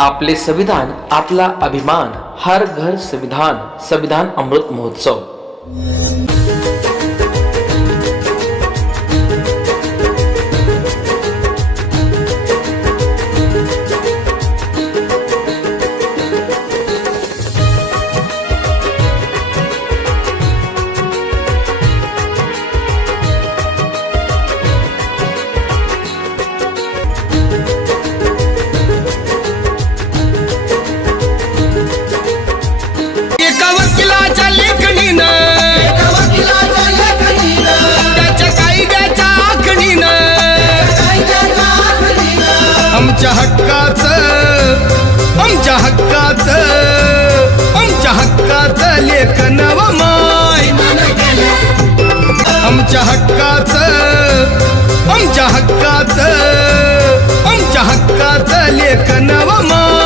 आपले संविधान आपला अभिमान हर घर संविधान संविधान अमृत महोत्सव. आमच्या हक्काच आमच्या हक्काच आमच्या हक्काच लेखन व माय. आमच्या हक्काच आमच्या हक्काच आमच्या हक्काच लेखन व माय.